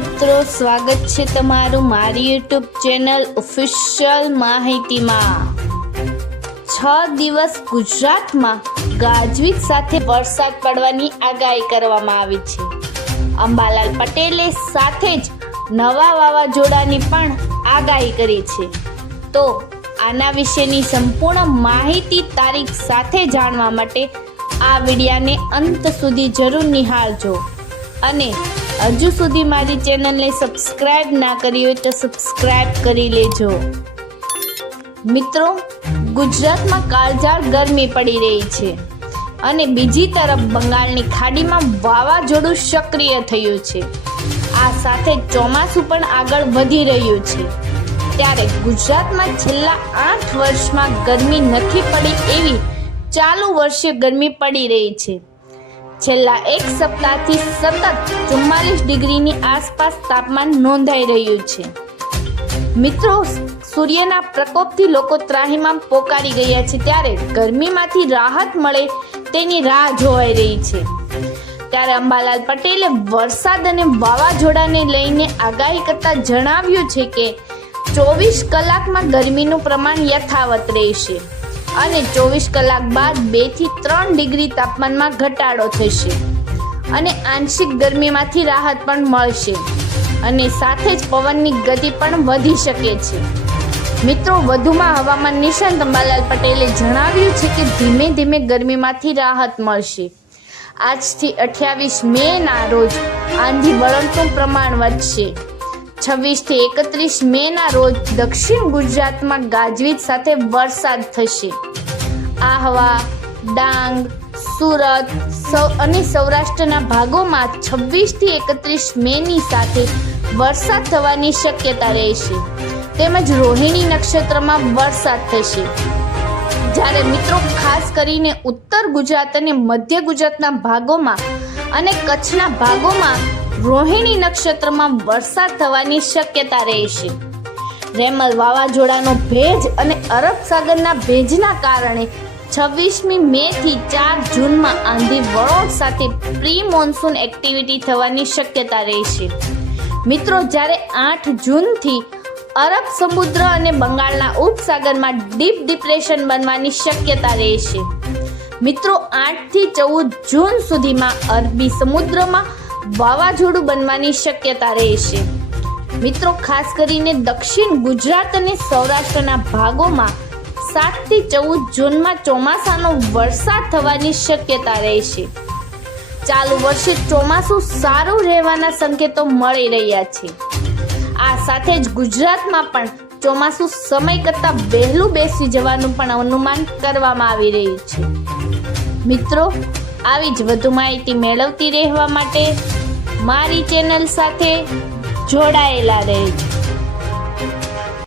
મિત્રો, સ્વાગત છે તમારું મારી યુટ્યુબ ચેનલ ઓફિશિયલ માહિતીમાં। 6 દિવસ ગુજરાતમાં ગાજવીજ સાથે વરસાદ પડવાની આગાહી કરવામાં આવી છે। અંબાલાલ પટેલે સાથે જ નવા વાવાઝોડાની પણ આગાહી કરી છે। તો આના વિશેની સંપૂર્ણ માહિતી તારીખ સાથે જાણવા માટે આ વિડિયાને અંત સુધી જરૂર નિહાળજો અને હજુ સુધી મારી ચેનલને સબસ્ક્રાઇબ ના કરી હોય તો સબસ્ક્રાઇબ કરી લેજો। મિત્રો, ગુજરાતમાં કાળઝાળ ગરમી પડી રહી છે અને બીજી તરફ બંગાળની ખાડીમાં વાવાઝોડું સક્રિય થયું છે। આ સાથે ચોમાસું પણ આગળ વધી રહ્યું છે। ત્યારે ગુજરાતમાં છેલ્લા 8 વર્ષમાં ગરમી નથી પડી એવી ચાલુ વર્ષે ગરમી પડી રહી છે। છેલ્લા એક સપ્તાહથી સતત 44 ડિગ્રીની આસપાસ તાપમાન નોંધાઈ રહ્યું છે। મિત્રો, સૂર્યના પ્રકોપથી લોકો ત્રાહિમામ પોકારી ગયા છે, ત્યારે ગરમીમાંથી રાહત મળે તેની રાહ જોવાઈ રહી છે। ત્યારે અંબાલાલ પટેલે વરસાદ અને વાવાઝોડાને લઈને આગાહી કરતા જણાવ્યું છે કે 24 કલાકમાં ગરમીનું પ્રમાણ યથાવત રહેશે અને 24 કલાક બાદ 2 થી 3 ડિગ્રી તાપમાનમાં ઘટાડો થશે અને આંશિક ગરમીમાંથી રાહત પણ મળશે અને સાથે જ પવનની ગતિ પણ વધી શકે છે। મિત્રો, વધુમાં હવામાન નિષ્ણાત અંબાલાલ પટેલે જણાવ્યું છે કે ધીમે ધીમે ગરમીમાંથી રાહત મળશે। આજથી 28 મેના રોજ આંધી વળાંકનું પ્રમાણ વધશે। 26 થી 31 મેના રોજ દક્ષિણ ગુજરાતમાં ગાજવીજ સાથે વરસાદ થશે। આહવા, ડાંગ, સુરત અને સૌરાષ્ટ્રના ભાગોમાં 26 થી 31 મેની સાથે વરસાદ થવાની શક્યતા રહેશે, તેમજ રોહિણી નક્ષત્રમાં વરસાદ થશે। જ્યારે મિત્રો, ખાસ કરીને ઉત્તર ગુજરાત અને મધ્ય ગુજરાતના ભાગોમાં અને કચ્છના ભાગોમાં રોહિણી નક્ષત્રમાં વરસાદ થવાની શક્યતા રહેશે। રેમલ વાવાઝોડાનો ભેજ અને અરબ સાગરના ભેજના કારણે 26મી મે થી 4 જૂનમાં આંધી વળોટ સાથે પ્રી મોન્સૂન એક્ટિવિટી થવાની શક્યતા રહેશે। મિત્રો, જ્યારે 8 જૂનથી અરબ સમુદ્ર અને બંગાળના ઉપસાગરમાં ડીપ ડિપ્રેશન બનવાની શક્યતા રહેશે। મિત્રો, 8 થી 14 જૂન સુધીમાં અરબી સમુદ્રમાં વાવાઝોડું બનવાની શક્યતા રહેશે। મિત્રો, ખાસ કરીને દક્ષિણ ગુજરાત અને સૌરાષ્ટ્રના ભાગોમાં 7 થી 14 જૂનમાં ચોમાસાનો વરસાદ થવાની શક્યતા રહેશે। ચાલુ વર્ષે ચોમાસું સારું રહેવાના સંકેતો મળી રહ્યા છે। આ સાથે જ ગુજરાતમાં પણ ચોમાસું સમય કરતાં વહેલું બેસી જવાનું પણ અનુમાન કરવામાં આવી રહ્યું છે। મિત્રો, આવી જ વધુ માહિતી મેળવતી રહેવા માટે મારી ચેનલ સાથે જોડાયેલા રહેજો।